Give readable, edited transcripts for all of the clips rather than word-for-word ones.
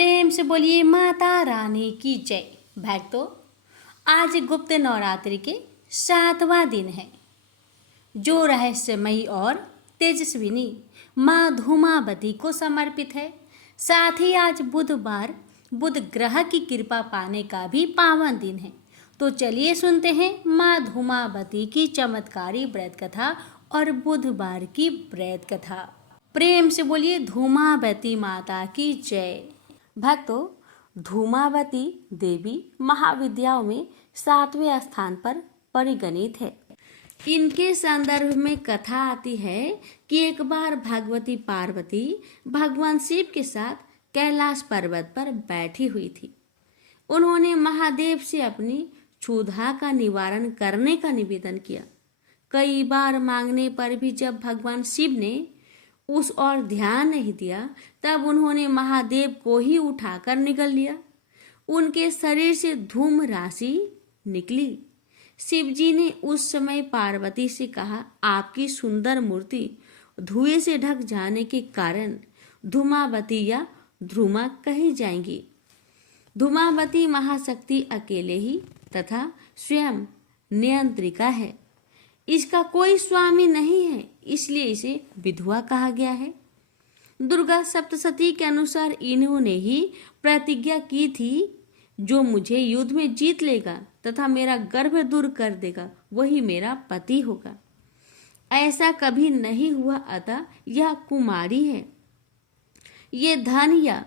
प्रेम से बोलिए माता रानी की जय। भक्तों, आज गुप्त नवरात्रि के 7वां दिन है, जो रहस्यमयी और तेजस्विनी माँ धूमावती को समर्पित है। साथ ही आज बुधवार बुध ग्रह की कृपा पाने का भी पावन दिन है। तो चलिए सुनते हैं माँ धूमावती की चमत्कारी व्रत कथा और बुधवार की व्रत कथा। प्रेम से बोलिए धूमावती माता की जय। भक्तों, धूमावती देवी महाविद्याओं में 7वें स्थान पर परिगणित है। इनके संदर्भ में कथा आती है कि एक बार भगवती पार्वती भगवान शिव के साथ कैलाश पर्वत पर बैठी हुई थी। उन्होंने महादेव से अपनी क्षुधा का निवारण करने का निवेदन किया। कई बार मांगने पर भी जब भगवान शिव ने उस ओर ध्यान नहीं दिया, तब उन्होंने महादेव को ही उठाकर निगल लिया। उनके शरीर से धूम राशि निकली। शिवजी ने उस समय पार्वती से कहा, आपकी सुंदर मूर्ति धुएं से ढक जाने के कारण धूमावती या ध्रुमा कही जाएंगी। धूमावती महाशक्ति अकेले ही तथा स्वयं नियंत्रिका है। इसका कोई स्वामी नहीं है, इसलिए इसे विधवा कहा गया है। दुर्गा सप्तशती के अनुसार इन्होंने ही प्रतिज्ञा की थी, जो मुझे युद्ध में जीत लेगा तथा मेरा गर्भ दूर कर देगा, वही मेरा पति होगा। ऐसा कभी नहीं हुआ, अतः यह कुमारी है। ये धन या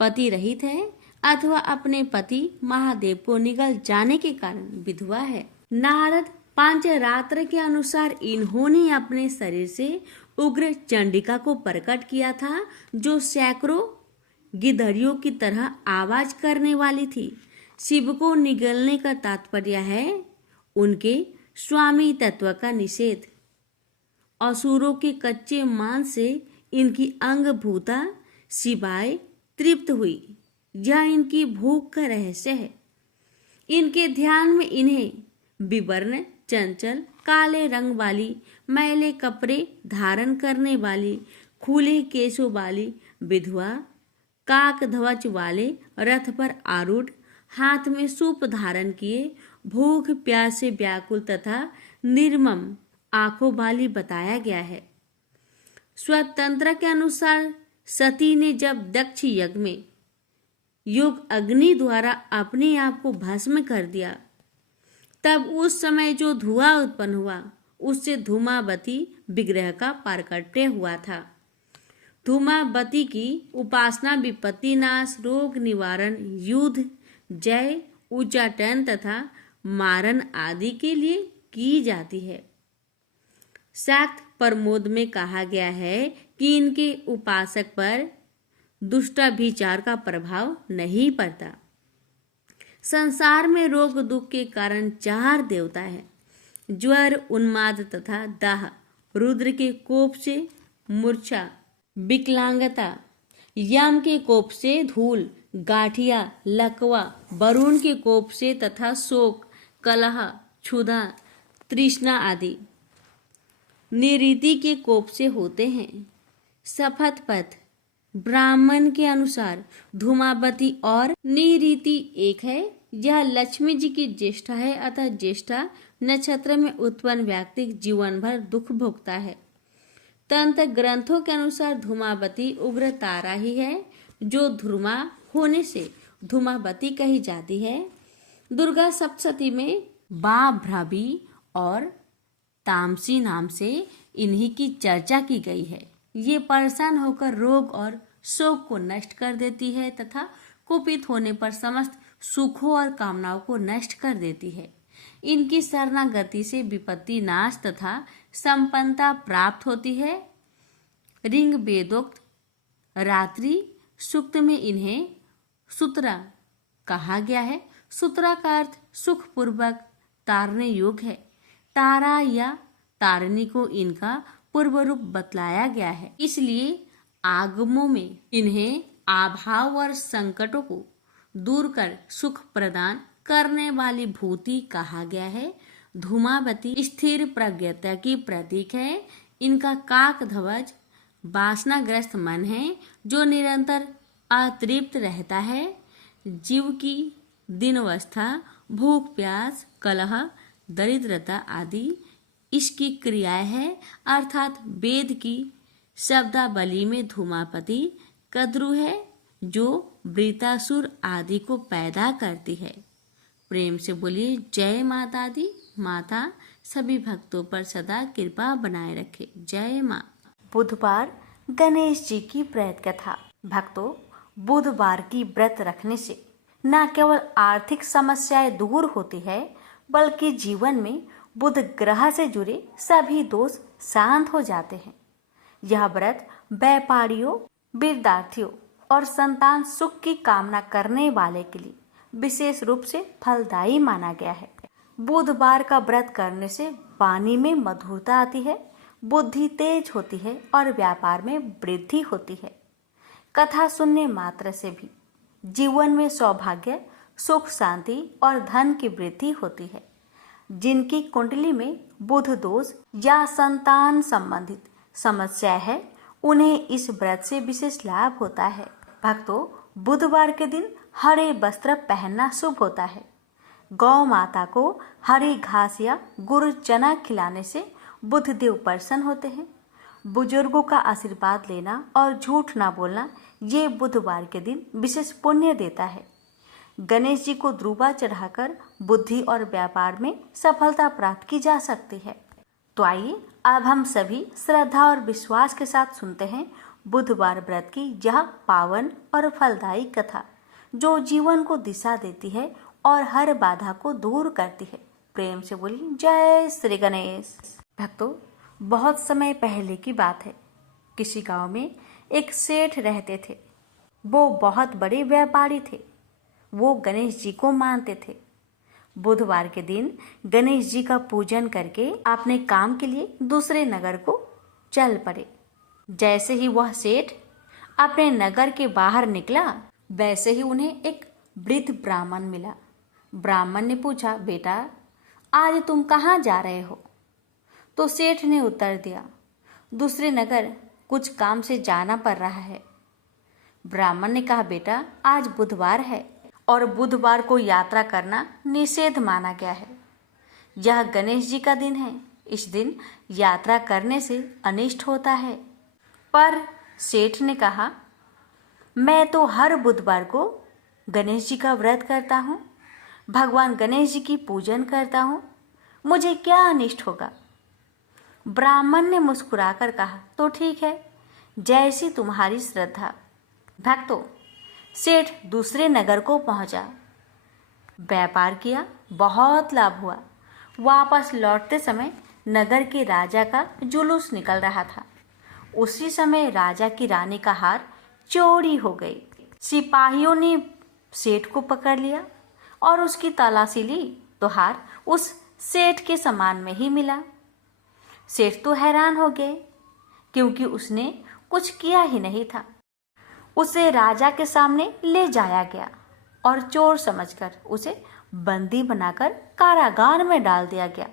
पति रहित है अथवा अपने पति महादेव को निगल जाने के कारण विधवा है। नारद पांचरात्र के अनुसार इन्होंने अपने शरीर से उग्र चंडिका को प्रकट किया था, जो सैकड़ों गिद्धड़ियों की तरह आवाज करने वाली थी। शिव को निगलने का तात्पर्य है उनके स्वामी तत्व का निषेध। असुरों के कच्चे मांस से इनकी अंगभूता शिवाय तृप्त हुई। यह इनकी भूख का रहस्य है। इनके ध्यान में इन्हें विवर्ण, चंचल, काले रंग वाली, मैले कपड़े धारण करने वाली, खुले केशों वाली विधवा, काक ध्वज वाले रथ पर आरूढ़, हाथ में सूप धारण किए, भूख प्यास से व्याकुल तथा निर्मम आंखों वाली बताया गया है। स्वतंत्र के अनुसार सती ने जब दक्ष यज्ञ में योग अग्नि द्वारा अपने आप को भस्म कर दिया, तब उस समय जो धुआं उत्पन्न हुआ, उससे धूमावती विग्रह का प्राकट्य हुआ था। धूमावती की उपासना विपत्ति नाश, रोग निवारण, युद्ध, जय, उच्चाटन तथा मारण आदि के लिए की जाती है। शाक्त प्रमोद में कहा गया है कि इनके उपासक पर दुष्टाभिचार का प्रभाव नहीं पड़ता। संसार में रोग दुख के कारण 4 देवता है: ज्वर, उन्माद तथा दाह। रुद्र के कोप से मूर्छा, विकलांगता, यम के कोप से धूल, गाठिया, लकवा, वरुण के कोप से तथा शोक, कलह, क्षुधा, तृष्णा आदि निरीति के कोप से होते हैं। शपथ पथ ब्राह्मण के अनुसार धूमावती और निरीति एक है। यह लक्ष्मी जी की ज्येष्ठा है, अतः ज्येष्ठा नक्षत्र में उत्पन्न व्यक्ति जीवन भर दुख भोगता है। तंत्र ग्रंथों के अनुसार धूमावती उग्र तारा ही है, जो ध्रुमा होने से धूमावती कही जाती है। दुर्गा सप्तशती में बाभ्रवी और तामसी नाम से इन्हीं की चर्चा की गई है। ये परेशान होकर रोग और शोक को नष्ट कर देती है तथा कुपित होने पर समस्त सुखों और कामनाओं को नष्ट कर देती है। इनकी शरणागति से विपत्ति नाश तथा संपन्नता प्राप्त होती है। ऋग वेदोक्त रात्रि सूक्त में इन्हें सूत्रा कहा गया है। सूत्रा का अर्थ सुखपूर्वक तारने योग्य है। तारा या तारनी को इनका पूर्व रूप बतलाया गया है, इसलिए आगमों में इन्हें अभाव और संकटों को दूर कर सुख प्रदान करने वाली भूति कहा गया है। धूमावती स्थिर प्रज्ञता की प्रतीक है। इनका काक ध्वज वासनाग्रस्त मन है, जो निरंतर अतृप्त रहता है। जीव की दीनावस्था, भूख प्यास, कलह, दरिद्रता आदि इसकी क्रियाएं हैं, अर्थात वेद की शब्दावली में धूमापति कद्रु है जो वृतासुर आदि को पैदा करती है। प्रेम से बोलिए जय माता दी। माता सभी भक्तों पर सदा कृपा बनाए रखे। जय माँ। बुधवार गणेश जी की व्रत कथा। भक्तों, बुधवार की व्रत रखने से न केवल आर्थिक समस्याएं दूर होती है, बल्कि जीवन में बुध ग्रह से जुड़े सभी दोष शांत हो जाते हैं। यह व्रत व्यापारियों, विद्यार्थियों और संतान सुख की कामना करने वाले के लिए विशेष रूप से फलदायी माना गया है। बुधवार का व्रत करने से वाणी में मधुरता आती है, बुद्धि तेज होती है और व्यापार में वृद्धि होती है। कथा सुनने मात्र से भी जीवन में सौभाग्य, सुख, शांति और धन की वृद्धि होती है। जिनकी कुंडली में बुध दोष या संतान संबंधित समस्या है, उन्हें इस व्रत से विशेष लाभ होता है। भक्तों, बुधवार के दिन हरे वस्त्र पहनना शुभ होता है। गौ माता को हरी घास या गुड़ चना खिलाने से बुधदेव प्रसन्न होते हैं। बुजुर्गों का आशीर्वाद लेना और झूठ ना बोलना ये बुधवार के दिन विशेष पुण्य देता है। गणेश जी को द्रुवा चढ़ाकर बुद्धि और व्यापार में सफलता प्राप्त की जा सकती है। तो आइए अब हम सभी श्रद्धा और विश्वास के साथ सुनते हैं बुधवार व्रत की यह पावन और फलदायी कथा, जो जीवन को दिशा देती है और हर बाधा को दूर करती है। प्रेम से बोलिए जय श्री गणेश। भक्तों, बहुत समय पहले की बात है। किसी गांव में एक सेठ रहते थे। वो बहुत बड़े व्यापारी थे। वो गणेश जी को मानते थे। बुधवार के दिन गणेश जी का पूजन करके अपने काम के लिए दूसरे नगर को चल पड़े। जैसे ही वह सेठ अपने नगर के बाहर निकला, वैसे ही उन्हें एक वृद्ध ब्राह्मण मिला। ब्राह्मण ने पूछा, बेटा आज तुम कहाँ जा रहे हो? तो सेठ ने उत्तर दिया, दूसरे नगर कुछ काम से जाना पड़ रहा है। ब्राह्मण ने कहा, बेटा आज बुधवार है और बुधवार को यात्रा करना निषेध माना गया है। यह गणेश जी का दिन है। इस दिन यात्रा करने से अनिष्ट होता है। पर सेठ ने कहा, मैं तो हर बुधवार को गणेश जी का व्रत करता हूँ, भगवान गणेश जी की पूजन करता हूँ, मुझे क्या अनिष्ट होगा? ब्राह्मण ने मुस्कुराकर कहा, तो ठीक है, जैसी तुम्हारी श्रद्धा। भक्तों, सेठ दूसरे नगर को पहुंचा, व्यापार किया, बहुत लाभ हुआ। वापस लौटते समय नगर के राजा का जुलूस निकल रहा था। उसी समय राजा की रानी का हार चोरी हो गई। सिपाहियों ने सेठ को पकड़ लिया और उसकी तलाशी ली तो हार उस सेठ के सामान में ही मिला। सेठ तो हैरान हो गए, क्योंकि उसने कुछ किया ही नहीं था। उसे राजा के सामने ले जाया गया और चोर समझकर उसे बंदी बनाकर कारागार में डाल दिया गया।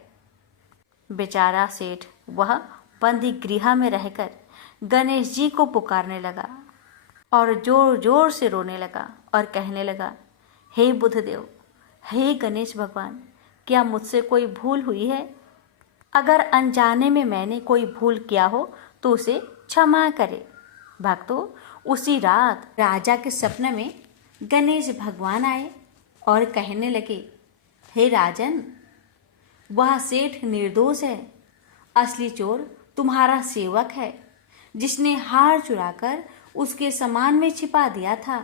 बेचारा सेठ वह बंदी गृह में रहकर गणेश जी को पुकारने लगा और जोर जोर से रोने लगा और कहने लगा, हे बुधदेव, हे गणेश भगवान, क्या मुझसे कोई भूल हुई है? अगर अनजाने में मैंने कोई भूल किया हो तो उसे क्षमा करे। भक्तों, उसी रात राजा के सपने में गणेश भगवान आए और कहने लगे, हे राजन, वह सेठ निर्दोष है। असली चोर तुम्हारा सेवक है, जिसने हार चुराकर उसके सामान में छिपा दिया था।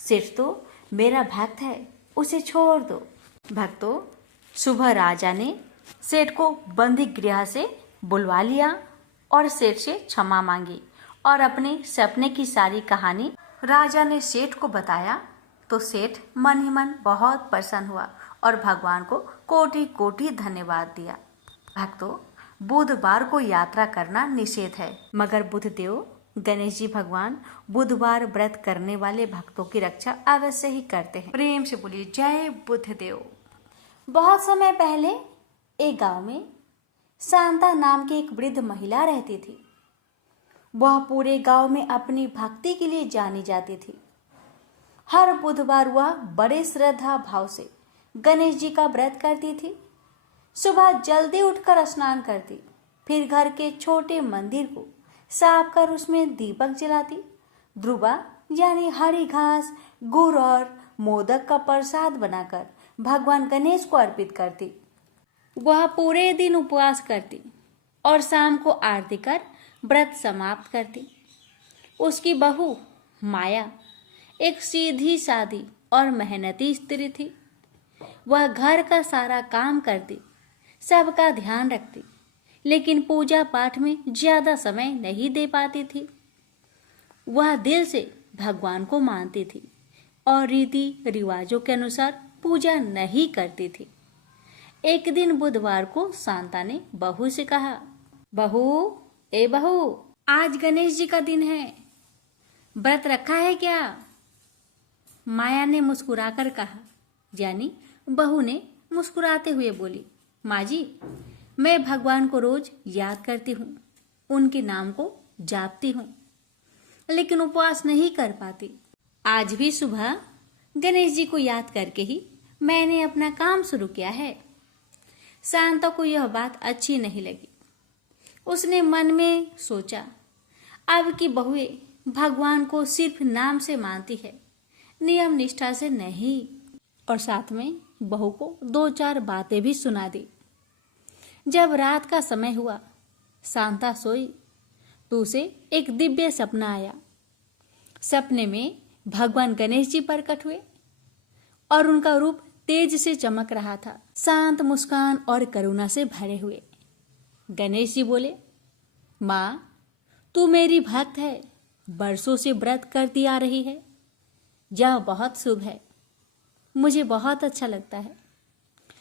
सेठ तो मेरा भक्त है, उसे छोड़ दो। भक्तों, सुबह राजा ने सेठ को बंदी गृह से बुलवा लिया और सेठ से क्षमा मांगी और अपने सपने की सारी कहानी राजा ने सेठ को बताया। तो सेठ मन ही मन बहुत प्रसन्न हुआ और भगवान को कोटि कोटि धन्यवाद दिया। भक्तों, बुधवार को यात्रा करना निषेध है, मगर बुधदेव गणेश जी भगवान बुधवार व्रत करने वाले भक्तों की रक्षा अवश्य ही करते हैं। प्रेम से बोलिए जय बुधदेव। बहुत समय पहले एक गांव में शांता नाम की एक वृद्ध महिला रहती थी। वह पूरे गांव में अपनी भक्ति के लिए जानी जाती थी हर बुधवार वह बड़े श्रद्धा भाव से गणेश जी का व्रत करती थी। सुबह जल्दी उठकर स्नान करती, फिर घर के छोटे मंदिर को साफ कर उसमें दीपक जलाती। ध्रुवा यानी हरी घास, गुड़ और मोदक का प्रसाद बनाकर भगवान गणेश को अर्पित करती। वह पूरे दिन उपवास करती और शाम को आरती कर व्रत समाप्त करती। उसकी बहू माया एक सीधी सादी और मेहनती स्त्री थी। वह घर का सारा काम करती, सबका ध्यान रखती, लेकिन पूजा पाठ में ज्यादा समय नहीं दे पाती थी। वह दिल से भगवान को मानती थी और रीति रिवाजों के अनुसार पूजा नहीं करती थी। एक दिन बुधवार को शांता ने बहू से कहा, बहू, ए बहू, आज गणेश जी का दिन है, व्रत रखा है क्या? माया ने मुस्कुराकर कहा, यानी बहू ने मुस्कुराते हुए बोली, माँ जी, मैं भगवान को रोज याद करती हूँ, उनके नाम को जापती हूँ, लेकिन उपवास नहीं कर पाती। आज भी सुबह गणेश जी को याद करके ही मैंने अपना काम शुरू किया है। शांता को यह बात अच्छी नहीं लगी। उसने मन में सोचा, अब की बहुएं भगवान को सिर्फ नाम से मानती है, नियम निष्ठा से नहीं। और साथ में बहू को 2-4 बातें भी सुना दी। जब रात का समय हुआ, शांता सोई तो उसे एक दिव्य सपना आया। सपने में भगवान गणेश जी प्रकट हुए और उनका रूप तेज से चमक रहा था, शांत मुस्कान और करुणा से भरे हुए। गणेश जी बोले, माँ, तू मेरी भक्त है, बरसों से व्रत करती आ रही है, यह बहुत शुभ है, मुझे बहुत अच्छा लगता है,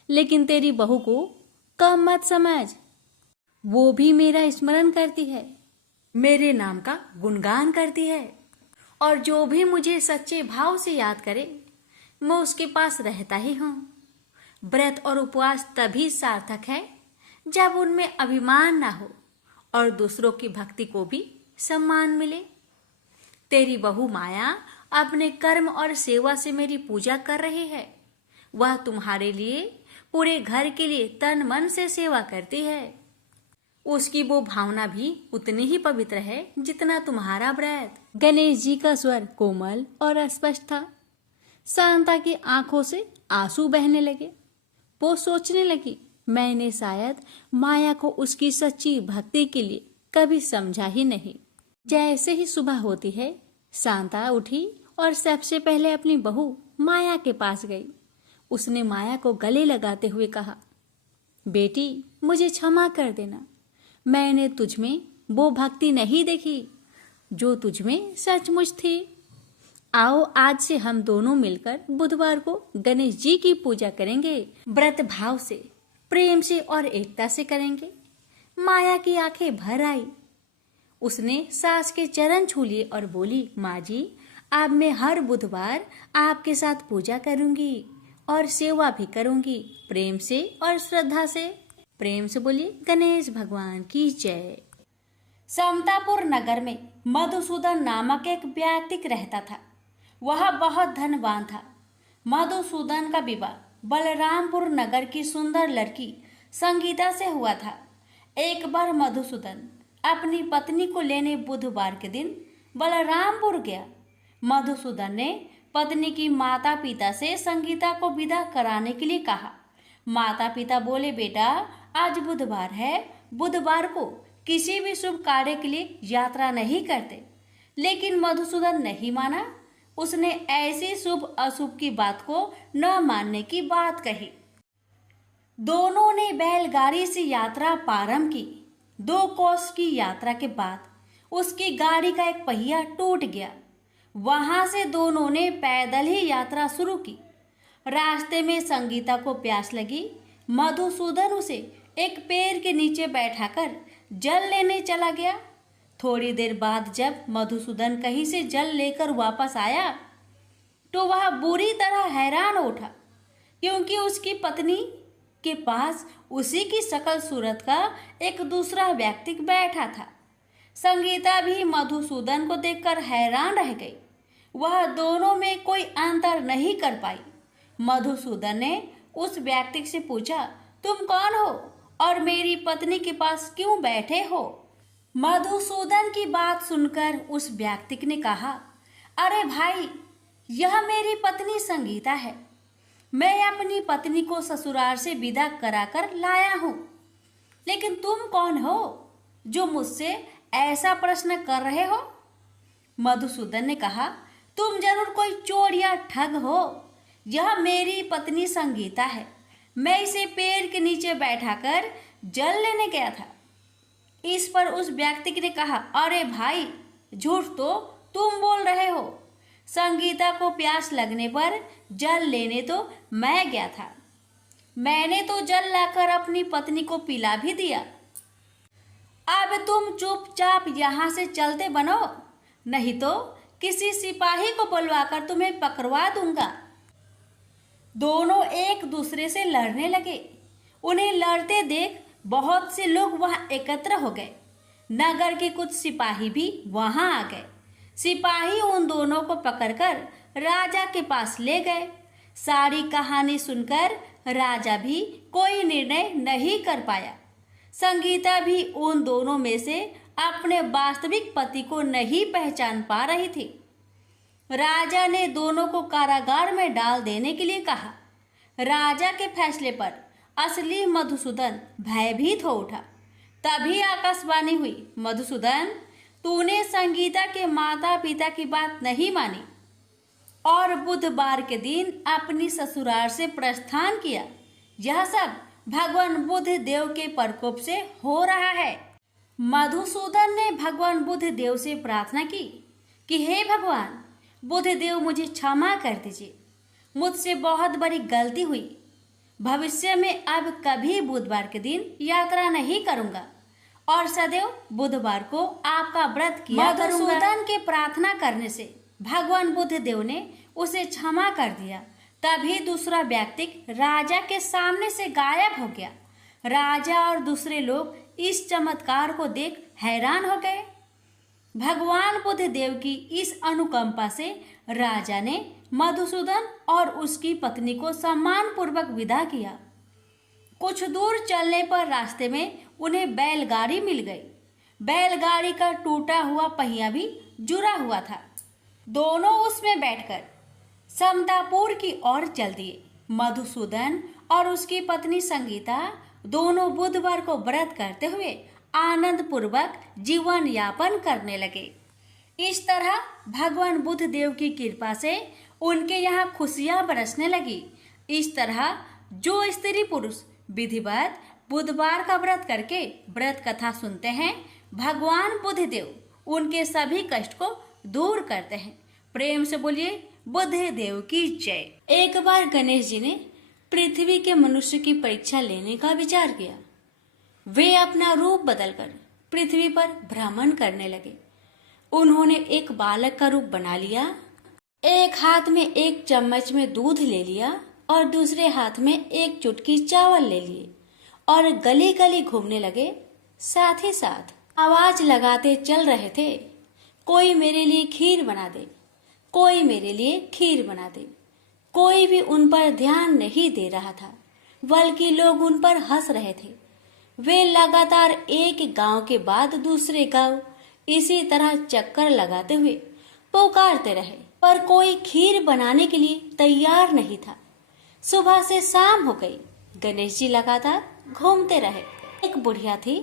लेकिन तेरी बहू को कम मत समझ। वो भी मेरा स्मरण करती है, मेरे नाम का गुणगान करती है, और जो भी मुझे सच्चे भाव से याद करे, मैं उसके पास रहता ही हूँ। व्रत और उपवास तभी सार्थक है जब उनमें अभिमान ना हो और दूसरों की भक्ति को भी सम्मान मिले। तेरी बहू माया अपने कर्म और सेवा से मेरी पूजा कर रही है। वह तुम्हारे लिए, पूरे घर के लिए तन मन से सेवा करती है। उसकी वो भावना भी उतनी ही पवित्र है जितना तुम्हारा व्रत। गणेश जी का स्वर कोमल और स्पष्ट था। शांता की आंखों से आंसू बहने लगे। वो सोचने लगी, मैंने शायद माया को उसकी सच्ची भक्ति के लिए कभी समझा ही नहीं। जैसे ही सुबह होती है, शांता उठी और सबसे पहले अपनी बहू माया के पास गई। उसने माया को गले लगाते हुए कहा, बेटी, मुझे क्षमा कर देना, मैंने तुझमें वो भक्ति नहीं देखी जो तुझमें सचमुच थी। आओ, आज से हम दोनों मिलकर बुधवार को गणेश जी की पूजा करेंगे। व्रत भाव से, प्रेम से और एकता से करेंगे। माया की आंखें भर आई। उसने सास के चरण छू लिए और बोली, माँ जी, अब मैं हर बुधवार आपके साथ पूजा करूंगी और सेवा भी करूंगी, प्रेम से और श्रद्धा से। प्रेम से बोलिए, गणेश भगवान की जय। समतापुर नगर में मधुसूदन नामक एक व्यक्ति रहता था। वह बहुत धनवान था। मधुसूदन का विवाह बलरामपुर नगर की सुंदर लड़की संगीता से हुआ था। एक बार मधुसूदन अपनी पत्नी को लेने बुधवार के दिन बलरामपुर गया। मधुसूदन ने पत्नी की माता पिता से संगीता को विदा कराने के लिए कहा। माता पिता बोले, बेटा, आज बुधवार है, बुधवार को किसी भी शुभ कार्य के लिए यात्रा नहीं करते। लेकिन मधुसूदन नहीं माना। उसने ऐसी शुभ अशुभ की बात को न मानने की बात कही। दोनों ने बैलगाड़ी से यात्रा प्रारंभ की। 2 कोस की यात्रा के बाद उसकी गाड़ी का एक पहिया टूट गया। वहां से दोनों ने पैदल ही यात्रा शुरू की। रास्ते में संगीता को प्यास लगी। मधुसूदन उसे एक पेड़ के नीचे बैठाकर जल लेने चला गया। थोड़ी देर बाद जब मधुसूदन कहीं से जल लेकर वापस आया तो वह बुरी तरह हैरान उठा, क्योंकि उसकी पत्नी के पास उसी की शकल सूरत का एक दूसरा व्यक्ति बैठा था। संगीता भी मधुसूदन को देखकर हैरान रह गई। वह दोनों में कोई अंतर नहीं कर पाई। मधुसूदन ने उस व्यक्ति से पूछा, तुम कौन हो और मेरी पत्नी के पास क्यों बैठे हो? मधुसूदन की बात सुनकर उस व्यक्ति ने कहा, अरे भाई, यह मेरी पत्नी संगीता है। मैं अपनी पत्नी को ससुराल से विदा कराकर लाया हूँ। लेकिन तुम कौन हो जो मुझसे ऐसा प्रश्न कर रहे हो? मधुसूदन ने कहा, तुम जरूर कोई चोर या ठग हो। यह मेरी पत्नी संगीता है। मैं इसे पेड़ के नीचे बैठाकर जल लेने गया था। इस पर उस व्यक्ति ने कहा, अरे भाई, झूठ तो तुम बोल रहे हो। संगीता को प्यास लगने पर जल लेने तो मैं गया था। मैंने तो जल लाकर अपनी पत्नी को पिला भी दिया। अब तुम चुपचाप यहाँ से चलते बनो, नहीं तो किसी सिपाही को बुलवाकर तुम्हें पकड़वा दूंगा। दोनों एक दूसरे से लड़ने लगे। उन्हें लड़ते देख बहुत से लोग वहां एकत्र हो गए। नगर के कुछ सिपाही भी वहां आ गए। सिपाही उन दोनों को पकड़कर राजा के पास ले गए। सारी कहानी सुनकर राजा भी कोई निर्णय नहीं कर पाया। संगीता भी उन दोनों में से अपने वास्तविक पति को नहीं पहचान पा रही थी। राजा ने दोनों को कारागार में डाल देने के लिए कहा। राजा के फैसले पर असली मधुसूदन भयभीत हो उठा। तभी आकाशवाणी हुई, मधुसूदन, तूने संगीता के माता पिता की बात नहीं मानी और बुधवार के दिन अपनी ससुराल से प्रस्थान किया। यह सब भगवान बुद्ध देव के प्रकोप से हो रहा है। मधुसूदन ने भगवान बुद्ध देव से प्रार्थना की कि हे भगवान बुद्ध देव, मुझे क्षमा कर दीजिए। मुझसे बहुत बड़ी गलती हुई। भविष्य में अब कभी बुधवार के दिन यात्रा नहीं करूंगा और सदैव बुधवार को आपका व्रत किया करूंगा। मधुसूदन के प्रार्थना करने से भगवान बुद्ध देव ने उसे क्षमा कर दिया। तभी दूसरा व्यक्ति राजा के सामने से गायब हो गया। राजा और दूसरे लोग इस चमत्कार को देख हैरान हो गए। भगवान बुद्ध देव की इस अनुकंपा से राजा ने मधुसूदन और उसकी पत्नी को सम्मान पूर्वक विदा किया। कुछ दूर चलने पर रास्ते में उन्हें बैलगाड़ी मिल गई। बैलगाड़ी का टूटा हुआ पहिया भी जुड़ा हुआ था। दोनों उसमें बैठकर समतापुर की ओर चल दिए। मधुसूदन और उसकी पत्नी संगीता दोनों बुधवार को व्रत करते हुए आनंद पूर्वक जीवन यापन करने लगे। इस तरह भगवान बुद्ध देव की कृपा से उनके यहाँ खुशियाँ बरसने लगी। इस तरह जो स्त्री पुरुष विधिवत बुधवार का व्रत करके व्रत कथा सुनते हैं, भगवान बुद्ध देव उनके सभी कष्ट को दूर करते हैं। प्रेम से बोलिए बुद्ध देव की जय। एक बार गणेश जी ने पृथ्वी के मनुष्य की परीक्षा लेने का विचार किया। वे अपना रूप बदलकर पृथ्वी पर भ्रमण करने लगे। उन्होंने एक बालक का रूप बना लिया। एक हाथ में एक चम्मच में दूध ले लिया और दूसरे हाथ में एक चुटकी चावल ले लिए और गली गली घूमने लगे। साथ ही साथ आवाज लगाते चल रहे थे, कोई मेरे लिए खीर बना दे, कोई मेरे लिए खीर बना दे। कोई भी उन पर ध्यान नहीं दे रहा था, बल्कि लोग उन पर हंस रहे थे। वे लगातार एक गांव के बाद दूसरे गांव इसी तरह चक्कर लगाते हुए पुकारते रहे, पर कोई खीर बनाने के लिए तैयार नहीं था। सुबह से शाम हो गई। गणेश जी लगातार घूमते रहे। एक बुढ़िया थी,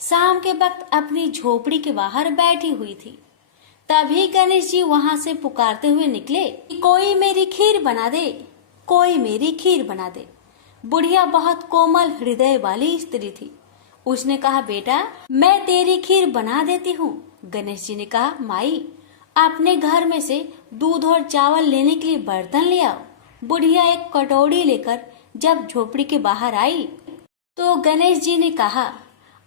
शाम के वक्त अपनी झोपड़ी के बाहर बैठी हुई थी। तभी गणेश जी वहां से पुकारते हुए निकले कि कोई मेरी खीर बना दे, कोई मेरी खीर बना दे। बुढ़िया बहुत कोमल हृदय वाली स्त्री थी। उसने कहा, बेटा मैं तेरी खीर बना देती हूँ। गणेश जी ने कहा, माई अपने घर में से दूध और चावल लेने के लिए बर्तन ले आओ। बुढ़िया एक कटोरी लेकर जब झोपड़ी के बाहर आई तो गणेश जी ने कहा,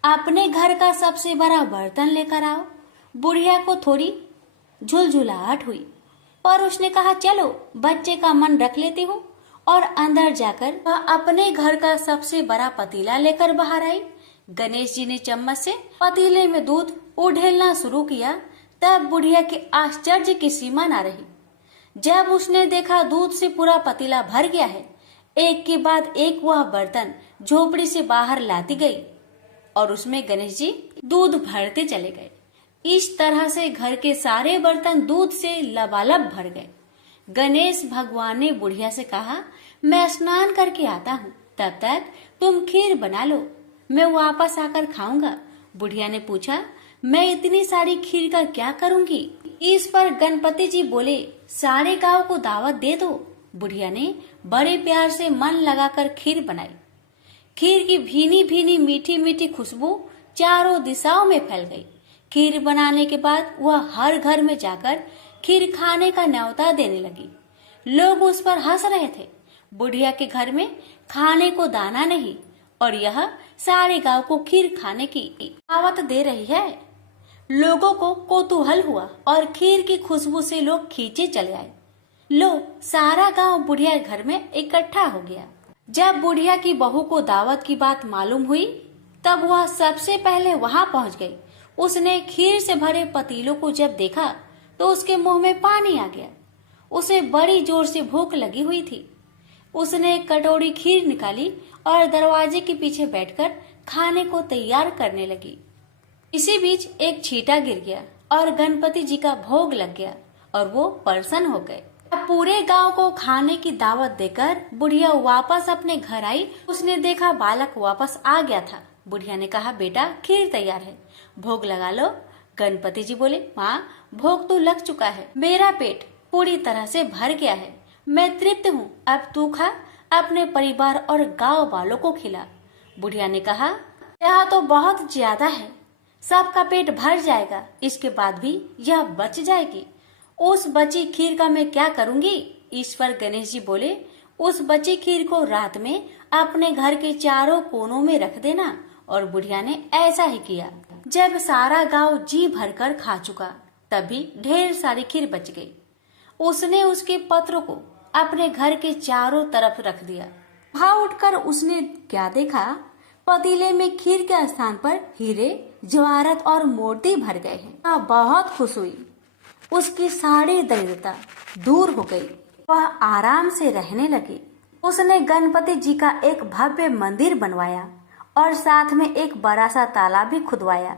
अपने घर का सबसे बड़ा बर्तन लेकर आओ। बुढ़िया को थोड़ी झुलझुलाहट हुई, पर उसने कहा, चलो बच्चे का मन रख लेती हूँ, और अंदर जाकर वह अपने घर का सबसे बड़ा पतीला लेकर बाहर आई। गणेश जी ने चम्मच से पतीले में दूध उड़ेलना शुरू किया। तब बुढ़िया के आश्चर्य की सीमा न रही। जब उसने देखा दूध से पूरा पतीला भर गया है, एक के बाद एक वह बर्तन झोपड़ी से बाहर लाती गई और उसमें गणेश जी दूध भरते चले गए। इस तरह से घर के सारे बर्तन दूध से लबालब भर गए। गणेश भगवान ने बुढ़िया से कहा, मैं स्नान करके आता हूँ, तब तक तुम खीर बना लो, मैं वापस आकर खाऊंगा। बुढ़िया ने पूछा, मैं इतनी सारी खीर का क्या करूंगी? इस पर गणपति जी बोले, सारे गांव को दावत दे दो। बुढ़िया ने बड़े प्यार से मन लगाकर खीर बनाई। खीर की भीनी भीनी मीठी मीठी खुशबू चारों दिशाओं में फैल गई। खीर बनाने के बाद वह हर घर में जाकर खीर खाने का न्योता देने लगी। लोग उस पर हंस रहे थे। बुढ़िया के घर में खाने को दाना नहीं और यह सारे गांव को खीर खाने की दावत दे रही है। लोगों को कौतूहल हुआ और खीर की खुशबू से लोग खींचे चले आए। लो, सारा गांव बुढ़िया घर में इकट्ठा हो गया। जब बुढ़िया की बहू को दावत की बात मालूम हुई, तब वह सबसे पहले वहां पहुंच गई। उसने खीर से भरे पतीलों को जब देखा तो उसके मुंह में पानी आ गया। उसे बड़ी जोर से भूख लगी हुई थी। उसने एक कटोरी खीर निकाली और दरवाजे के पीछे बैठकर खाने को तैयार करने लगी। इसी बीच एक छींटा गिर गया और गणपति जी का भोग लग गया और वो प्रसन्न हो गए। अब पूरे गांव को खाने की दावत देकर बुढ़िया वापस अपने घर आई। उसने देखा बालक वापस आ गया था। बुढ़िया ने कहा, बेटा खीर तैयार है, भोग लगा लो। गणपति जी बोले, माँ भोग तो लग चुका है, मेरा पेट पूरी तरह से भर गया है, मैं तृप्त हूँ, अब तू खा, अपने परिवार और गांव वालों को खिला। बुढ़िया ने कहा, यह तो बहुत ज्यादा है, सबका पेट भर जाएगा, इसके बाद भी यह बच जाएगी। उस बची खीर का मैं क्या करूंगी? इस पर गणेश जी बोले, उस बची खीर को रात में अपने घर के चारों कोनों में रख देना। और बुढ़िया ने ऐसा ही किया। जब सारा गांव जी भरकर खा चुका, तभी ढेर सारी खीर बच गई। उसने उसके पत्रों को अपने घर के चारों तरफ रख दिया। वहां उठकर उसने क्या देखा? पतीले में खीर के स्थान पर हीरे, जवाहरात और मोती भर गए हैं। बहुत खुश हुई। उसकी सारी दरिद्रता दूर हो गई। वह आराम से रहने लगी। उसने गणपति जी का एक भव्य मंदिर बनवाया और साथ में एक बड़ा सा तालाब भी खुदवाया।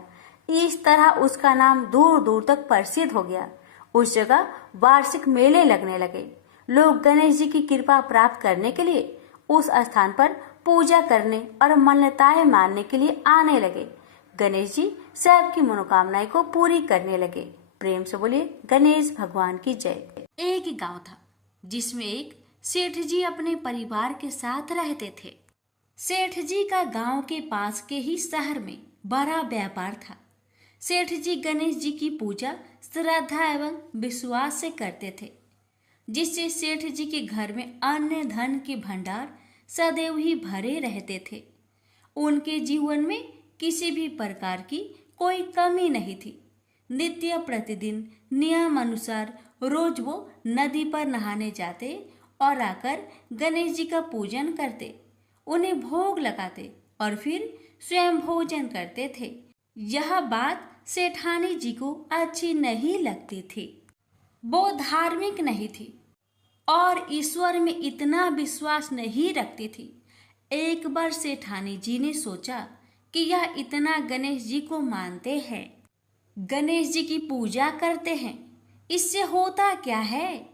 इस तरह उसका नाम दूर दूर तक प्रसिद्ध हो गया। उस जगह वार्षिक मेले लगने लगे। लोग गणेश जी की कृपा प्राप्त करने के लिए उस स्थान पर पूजा करने और मान्यताएं मानने के लिए आने लगे। गणेश जी सबकी मनोकामनाएं को पूरी करने लगे। प्रेम से बोलिए गणेश भगवान की जय। एक गांव था जिसमें एक सेठ जी अपने परिवार के साथ रहते थे। सेठ जी का गांव के पास के ही शहर में बड़ा व्यापार था। सेठ जी गणेश जी की पूजा श्रद्धा एवं विश्वास से करते थे, जिससे सेठ जी के घर में अन्न धन के भंडार सदैव ही भरे रहते थे। उनके जीवन में किसी भी प्रकार की कोई कमी नहीं थी। नित्य प्रतिदिन नियम अनुसार रोज वो नदी पर नहाने जाते और आकर गणेश जी का पूजन करते, उन्हें भोग लगाते और फिर स्वयं भोजन करते थे। यह बात सेठानी जी को अच्छी नहीं लगती थी। वो धार्मिक नहीं थी और ईश्वर में इतना विश्वास नहीं रखती थी। एक बार सेठानी जी ने सोचा कि यह इतना गणेश जी को मानते हैं, गणेश जी की पूजा करते हैं, इससे होता क्या है?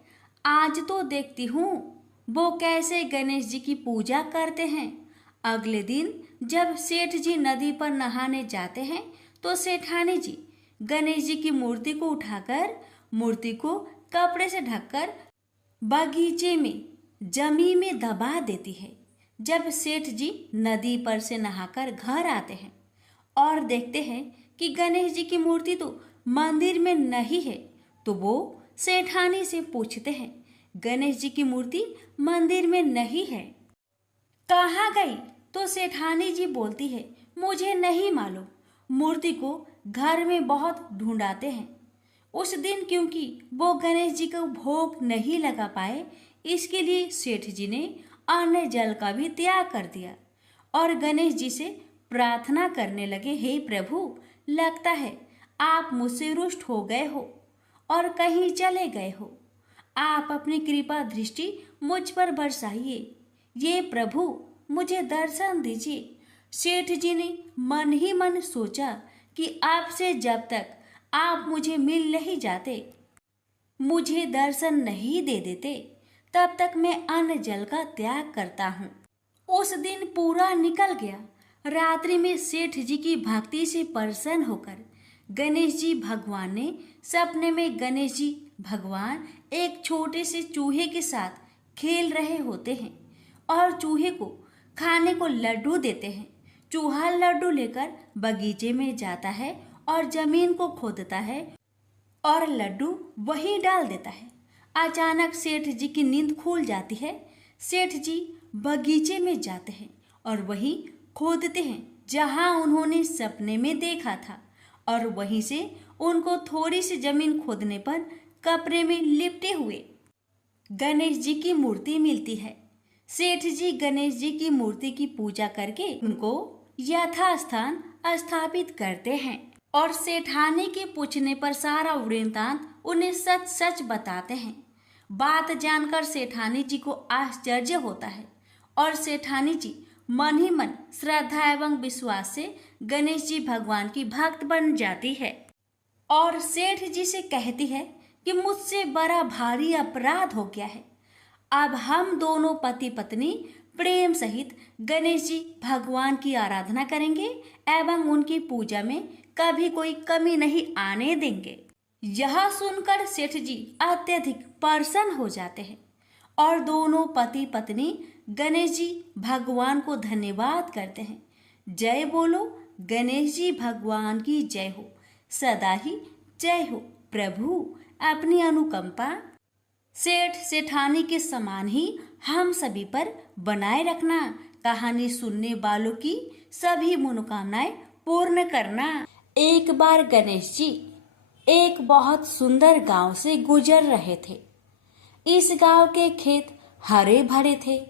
आज तो देखती हूँ वो कैसे गणेश जी की पूजा करते हैं। अगले दिन जब सेठ जी नदी पर नहाने जाते हैं तो सेठानी जी गणेश जी की मूर्ति को उठाकर मूर्ति को कपड़े से ढककर बगीचे में जमीन में दबा देती है। जब सेठ जी नदी पर से नहाकर घर आते हैं और देखते हैं कि गणेश जी की मूर्ति तो मंदिर में नहीं है, तो वो सेठानी से पूछते हैं, गणेश जी की मूर्ति मंदिर में नहीं है, कहाँ गई? तो सेठानी जी बोलती है, मुझे नहीं मालूम, मूर्ति को घर में बहुत ढूंढाते हैं। उस दिन क्योंकि वो गणेश जी को भोग नहीं लगा पाए, इसके लिए सेठ जी ने अन्न जल का भी त्याग कर दिया और गणेश जी से प्रार्थना करने लगे, हे प्रभु, लगता है आप मुझसे रुष्ट हो गए हो और कहीं चले गए हो। आप अपनी कृपा दृष्टि मुझ पर बरसाइए। ये प्रभु, मुझे दर्शन दीजिए। सेठ जी ने मन ही मन सोचा कि आपसे जब तक आप मुझे मिल नहीं जाते, मुझे दर्शन नहीं दे देते, तब तक मैं अन्न जल का त्याग करता हूँ। उस दिन पूरा निकल गया। रात्रि में सेठ जी की भक्ति से प्रसन्न होकर गणेश जी भगवान ने सपने में गणेश जी भगवान एक छोटे से चूहे के साथ खेल रहे होते हैं और चूहे को खाने को लड्डू देते हैं। चूहा लड्डू लेकर बगीचे में जाता है और जमीन को खोदता है और लड्डू वहीं डाल देता है। अचानक सेठ जी की नींद खुल जाती है। सेठ जी बगीचे में जाते हैं और वहीं खोदते हैं जहां उन्होंने सपने में देखा था, और वहीं से उनको थोड़ी सी जमीन खोदने पर कपड़े में लिपटे हुए गणेश जी की मूर्ति मिलती है। सेठ जी गणेश जी की मूर्ति की पूजा करके उनको यथास्थान स्थापित करते हैं और सेठानी के पूछने पर सारा वृत्तांत उन्हें सच सच बताते हैं। बात जानकर सेठानी जी को आश्चर्य होता है और सेठानी जी मन ही मन श्रद्धा एवं विश्वास से गणेश जी भगवान की भक्त बन जाती है और सेठ जी से कहती है कि मुझसे बड़ा भारी अपराध हो गया है। अब हम दोनों पति पत्नी प्रेम सहित गणेश जी भगवान की आराधना करेंगे एवं उनकी पूजा में कभी कोई कमी नहीं आने देंगे। यह सुनकर सेठ जी अत्यधिक प्रसन्न हो जाते हैं और दोनों पति पत्नी गणेश जी भगवान को धन्यवाद करते हैं। जय बोलो, गणेश जी भगवान की जय हो, सदा ही जय हो। प्रभु अपनी अनुकंपा सेठ सेठानी के समान ही हम सभी पर बनाए रखना। कहानी सुनने वालों की सभी मनोकामनाएं पूर्ण करना। एक बार गणेश जी एक बहुत सुंदर गांव से गुजर रहे थे। इस गांव के खेत हरे भरे थे।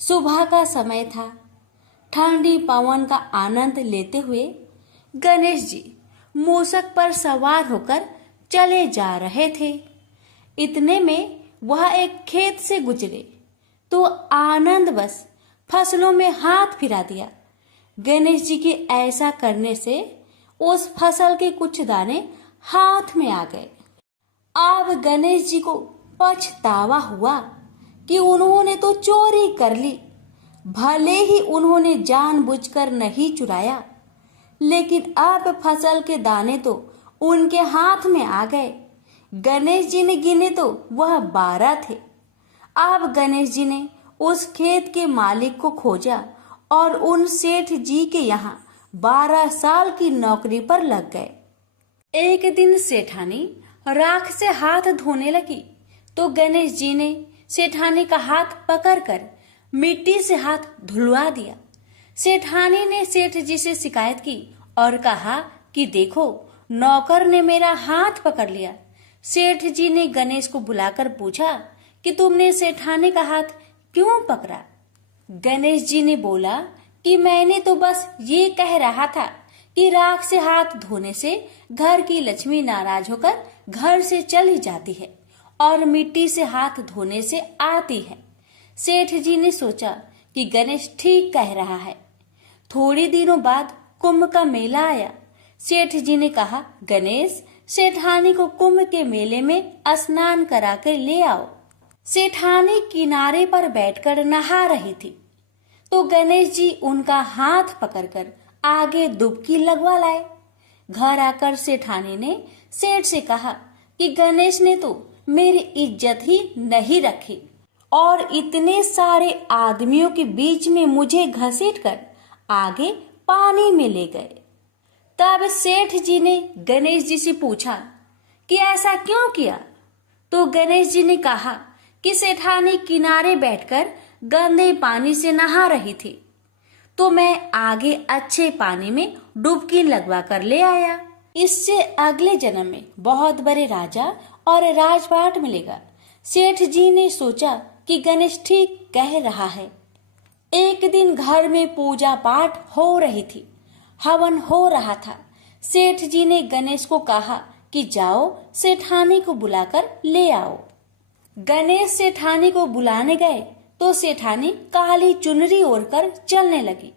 सुबह का समय था। ठंडी पवन का आनंद लेते हुए गणेश जी मूषक पर सवार होकर चले जा रहे थे। इतने में वह एक खेत से गुजरे तो आनंदवश फसलों में हाथ फिरा दिया। गणेश जी के ऐसा करने से उस फसल के कुछ दाने हाथ में आ गए। अब गणेश जी को पछतावा हुआ कि उन्होंने तो चोरी कर ली। भले ही उन्होंने जानबूझकर नहीं चुराया, लेकिन अब फसल के दाने तो उनके हाथ में आ गए। गणेश जी ने गिने तो वह 12 थे। अब गणेश जी ने उस खेत के मालिक को खोजा और उन सेठ जी के यहाँ 12 साल की नौकरी पर लग गए। एक दिन सेठानी राख से हाथ धोने लगी तो गणेश जी ने सेठानी का हाथ पकड़कर मिट्टी से हाथ धुलवा दिया। सेठानी ने सेठ जी से शिकायत की और कहा कि देखो, नौकर ने मेरा हाथ पकड़ लिया। सेठ जी ने गणेश को बुलाकर पूछा कि तुमने सेठानी का हाथ क्यों पकड़ा? गणेश जी ने बोला कि मैंने तो बस ये कह रहा था कि राख से हाथ धोने से घर की लक्ष्मी नाराज होकर घर से चली जाती है और मिट्टी से हाथ धोने से आती है। सेठ जी ने सोचा कि गणेश ठीक कह रहा है। थोड़े दिनों बाद कुंभ का मेला आया। सेठ जी ने कहा, गणेश, सेठानी को कुंभ के मेले में स्नान करा कर ले आओ। सेठानी किनारे पर बैठकर नहा रही थी तो गणेश जी उनका हाथ पकड़कर आगे डुबकी लगवा लाए। घर आकर सेठानी ने सेठ से कहा कि गणेश ने तो मेरी इज्जत ही नहीं रखी और इतने सारे आदमियों के बीच में मुझे घसीटकर आगे पानी में ले गए। तब सेठ जी ने गणेश जी से पूछा कि ऐसा क्यों किया? तो गणेश जी ने कहा कि सेठानी किनारे बैठकर गंदे पानी से नहा रही थी तो मैं आगे अच्छे पानी में डुबकी लगवा कर ले आया। इससे अगले जन्म में बहुत बड़े राजा और राजपाट मिलेगा। सेठ जी ने सोचा कि गणेश ठीक कह रहा है। एक दिन घर में पूजा पाठ हो रही थी, हवन हो रहा था। सेठ जी ने गणेश को कहा कि जाओ सेठानी को बुलाकर ले आओ। गणेश सेठानी को बुलाने गए तो सेठानी काली चुनरी ओढ़कर चलने लगी,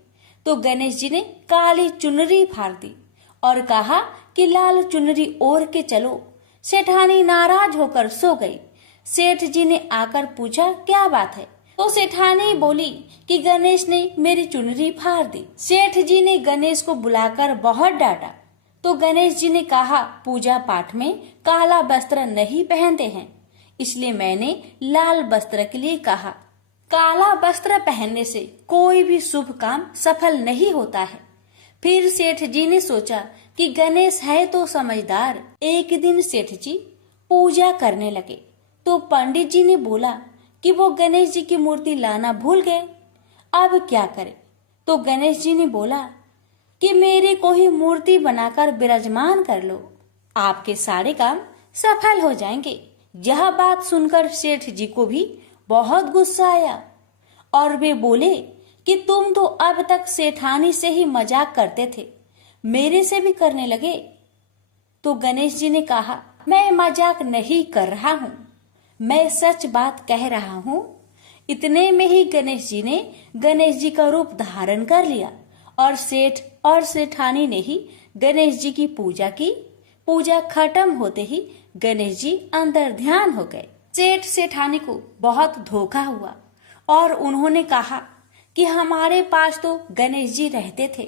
तो गणेश जी ने काली चुनरी फाड़ दी और कहा कि लाल चुनरी ओढ़ के चलो। सेठानी नाराज होकर सो गई। सेठ जी ने आकर पूछा क्या बात है, तो सेठानी बोली कि गणेश ने मेरी चुनरी फाड़ दी। सेठ जी ने गणेश को बुलाकर बहुत डांटा, तो गणेश जी ने कहा पूजा पाठ में काला वस्त्र नहीं पहनते हैं, इसलिए मैंने लाल वस्त्र के लिए कहा। काला वस्त्र पहनने से कोई भी शुभ काम सफल नहीं होता है। फिर सेठ जी ने सोचा कि गणेश है तो समझदार। एक दिन सेठ जी पूजा करने लगे तो पंडित जी ने बोला कि वो गणेश जी की मूर्ति लाना भूल गए, अब क्या करें। तो गणेश जी ने बोला कि मेरे को ही मूर्ति बनाकर विराजमान कर लो, आपके सारे काम सफल हो जाएंगे। यह बात सुनकर सेठ जी को भी बहुत गुस्सा आया और वे बोले कि तुम तो अब तक सेठानी से ही मजाक करते थे, मेरे से भी करने लगे। तो गणेश जी ने कहा मैं मजाक नहीं कर रहा हूँ, मैं सच बात कह रहा हूँ। इतने में ही गणेश जी ने गणेश जी का रूप धारण कर लिया और सेठ और सेठानी ने ही गणेश जी की पूजा की। पूजा खत्म होते ही गणेश जी अंदर ध्यान हो गए। सेठ सेठानी को बहुत धोखा हुआ और उन्होंने कहा कि हमारे पास तो गणेश जी रहते थे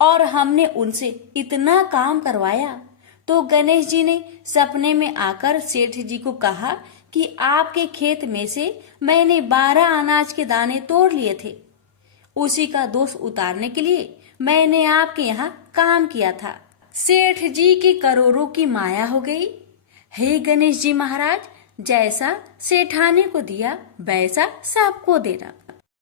और हमने उनसे इतना काम करवाया। तो गणेश जी ने सपने में आकर सेठ जी को कहा कि आपके खेत में से मैंने 12 अनाज के दाने तोड़ लिए थे, उसी का दोष उतारने के लिए मैंने आपके यहाँ काम किया था। सेठ जी की करोड़ों की माया हो गई। हे गणेश जी महाराज, जैसा सेठानी को दिया वैसा सबको देना।